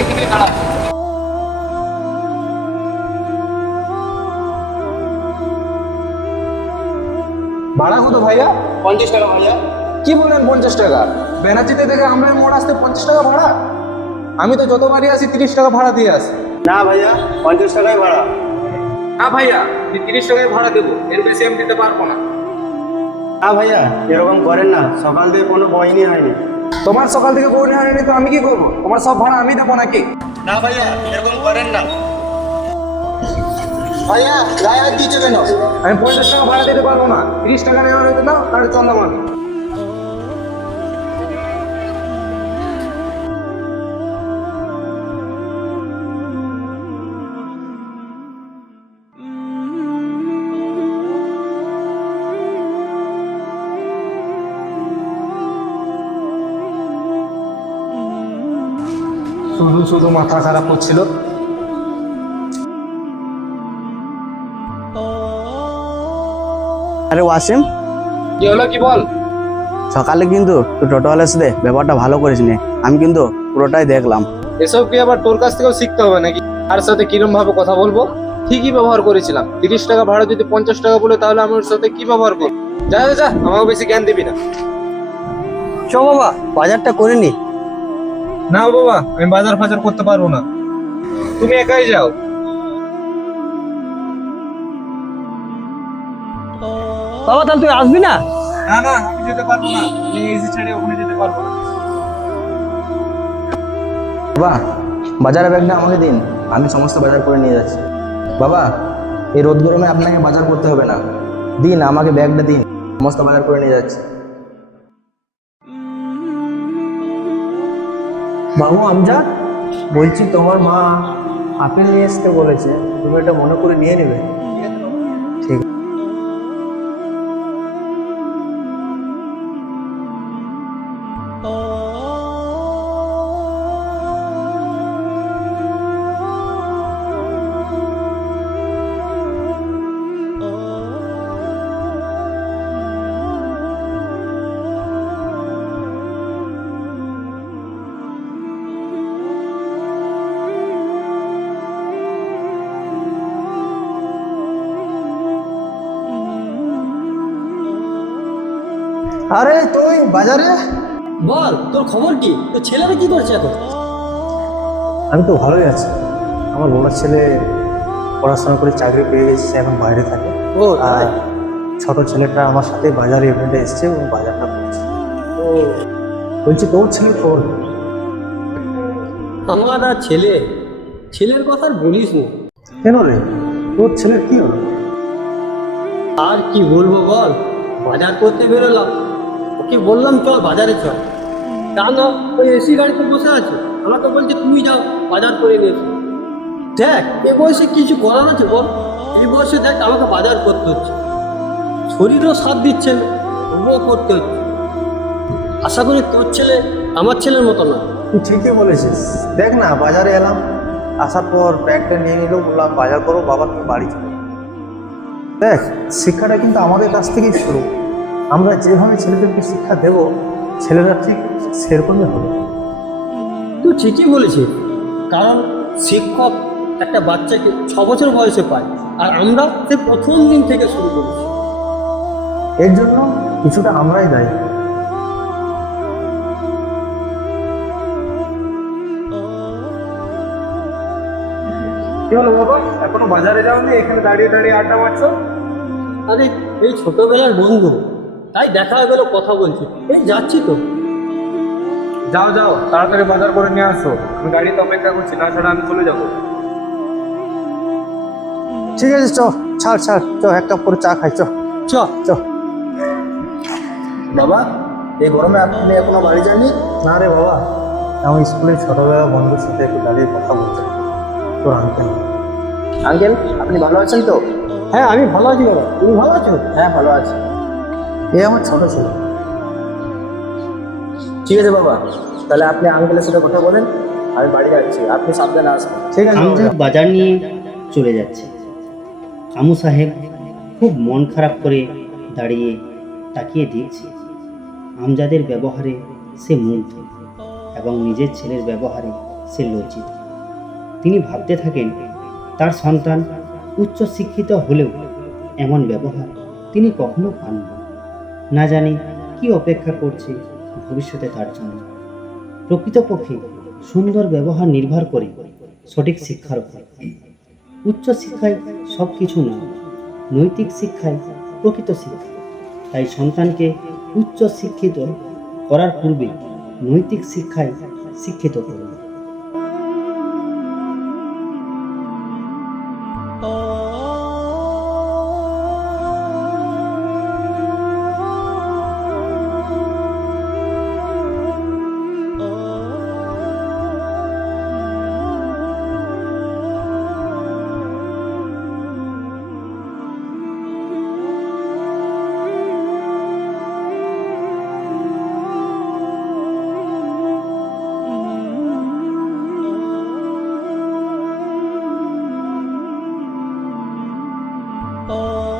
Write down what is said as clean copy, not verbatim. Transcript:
এখানে দাঁড়া। ভাড়া কত ভাইয়া? 50 টাকা ভাইয়া। কি বলেন 50 টাকা? বেনাচিতে থেকে আমরা মোড় আসতে 50 টাকা ভাড়া? আমি তো যতবারই আসি 30 টাকা ভাড়া দিয়ে আসি। না ভাইয়া, 50 টাকাই ভাড়া। না ভাইয়া, আমি 30 টাকায় ভাড়া দেবো, এর বেশি আমি দিতে পারবো না। না ভাইয়া, এরকম করেন না, সকাল থেকে কোনো বইনি হয়নি। তোমার সকাল থেকে বউ নেওয়া হয়নি তো আমি কি করবো? তোমার সব ভাড়া আমি দেবো নাকি? না ভাইয়া, এরকম করেন না। ভাইয়া গায়ে হাত দিচ্ছে কেন? আমি 50 টাকা ভাড়া দিতে পারবো না। 30 টাকা নেওয়ার হয়তো না, তাহলে চললাম আমি। শুধু শুধু মাথা খারাপ করছিল। আরে ওয়াসিম, কি হলো, কি বল? সকালে কিন্তু তুই টোটোওয়ালার সাথে ব্যাপারটা ভালো করিস নি। আমি কিন্তু পুরোটাই দেখলাম। এসব কি আবার তোর কাছ থেকেও শিখতে হবে নাকি? আর সাথে কিরম ভাবে কথা বলবো? ঠিকই ব্যবহার করেছিলাম। 30 টাকা ভাড়া যদি 50 টাকা বলে, তাহলে আমি ওর সাথে কি ব্যবহার করবো? যা যা, আমাকে বেশি জ্ঞান দিবি না। চ বাবা, বাজারটা করে নি। না বাবা, আমি বাজার ফাজার করতে পারবো না, তুমি একাই যাও। বাবা তাহলে তুই আসবি না? না না, আমি যেতে পারবো না, আমি এসি ছেড়ে ওখানে যেতে পারবো না। বাবা, বাজারের ব্যাগটা আমাকে দিন, আমি সমস্ত বাজার করে নিয়ে যাচ্ছি। বাবা, এই রোদ গরমে আপনাকে বাজার করতে হবে না, দিন আমাকে ব্যাগটা দিন, সমস্ত বাজার করে নিয়ে যাচ্ছি। বাবু আমজাদ, বলছি তোমার মা আপেল নিয়ে আসতে বলেছে, তুমি এটা মনে করে নিয়ে নেবে। ঠিক। আরে তুই বাজারে? বল, তোর খবর কি? তোর ছেলেরা কি করছে এখন? আমি তো ভালোই আছি। আমার বড় ছেলে পড়াশোনা করে চাকরি পেয়ে গেছে, সে এখন বাইরে থাকে। ও আর ছোট ছেলেটা আমার সাথে বাজারে ইভেন্টে এসছে এবং বাজারটা করছে। ও, বলছি তোর ছেলে খবর কি? আমার আর ছেলের কথা আর বলিস না। কেন রে, তোর ছেলের কি হলো? আর কি বলবো বল, বাজার করতে বেরোলাম, ওকে বললাম চল বাজারে চল, তা না ওই এসি গাড়িতে বসে আছে, আমাকে বলছে তুমি যাও বাজার করে নিয়ে এসো। দেখ এ বয়সে কিছু করার আছে বল? এই বয়সে দেখ আমাকে বাজার করতে হচ্ছে, শরীরও সাথ দিচ্ছে না, তবুও করতে হচ্ছে। আশা করি তোর ছেলে আমার ছেলের মতো না। তুই ঠিকই বলেছিস। দেখ না, বাজারে এলাম, আসার পর ব্যাগটা নিয়ে নিল, বললাম বাজার করো, বাবা তুমি বাড়ি চলো। দেখ, শিক্ষাটা কিন্তু আমাদের কাছ থেকেই শুরু। আমরা যেভাবে ছেলেদেরকে শিক্ষা দেব, ছেলেরা ঠিক সেরকমই হবে। তুই ঠিকই বলেছিস, কারণ শিক্ষক একটা বাচ্চাকে 6 বছর বয়সে পায়, আর আমরা সে প্রথম দিন থেকে শুরু করেছি। এর জন্য কিছুটা আমরাই দায়ী। কি হলো বাবা, এখনো বাজারে যাওনি? এখানে দাঁড়িয়ে দাঁড়িয়ে আড্ডা মারছো? আরে এই ছোটবেলার বন্ধু, তাই দেখা হয়ে গেল, কথা বলছি, এই যাচ্ছি তো। যাও যাও, তাড়াতাড়ি বাজার করে নিয়ে আসো, আমি গাড়িতে অপেক্ষা করছি, না ছাড়া আমি চলে যাবো। ঠিক আছে, চ, ছাড় ছাড়, চ এক কাপ করে চা খাই, চ চ। চ। বাবা, এই গরমে আপনি এখনো বাড়ি যাননি? না রে বাবা, আমি স্কুলে ছোটবেলা বন্ধুর সাথে একটু দাঁড়িয়ে কথা বলছি। তোর আঙ্কেল। আঙ্কেল, আপনি ভালো আছেন তো? হ্যাঁ আমি ভালো আছি বাবা, তুমি ভালো আছো? হ্যাঁ ভালো আছি। এ আমার ছোট ছেলে। ঠিক আছে বাবা, তাহলে আপনি আঙ্কেলের সাথে কথা বলেন, আমি বাড়ি যাচ্ছি, আপনি সাবধানে আসবেন। ঠিক আছে আমজাদ বাজার নিয়ে চলে যাচ্ছে। আমু সাহেব খুব মন খারাপ করে দাঁড়িয়ে তাকিয়ে দেখছে। আমজাদের ব্যবহারে সে মুগ্ধ। এবং নিজের ছেলের ব্যবহারে সে লজ্জিত। তিনি ভাবতে থাকেন তার সন্তান উচ্চ শিক্ষিত হলেও এমন ব্যবহার তিনি কখনো পান না জানি কি অপেক্ষা করছে ভবিষ্যতে তার জন্য। প্রকৃতপক্ষে সুন্দর ব্যবহার নির্ভর করে সঠিক শিক্ষার উপর। উচ্চ শিক্ষায় সব কিছু নয়, নৈতিক শিক্ষায় প্রকৃত শিক্ষা। তাই সন্তানকে উচ্চ শিক্ষিত করার পূর্বে নৈতিক শিক্ষায় শিক্ষিত করুন। Oh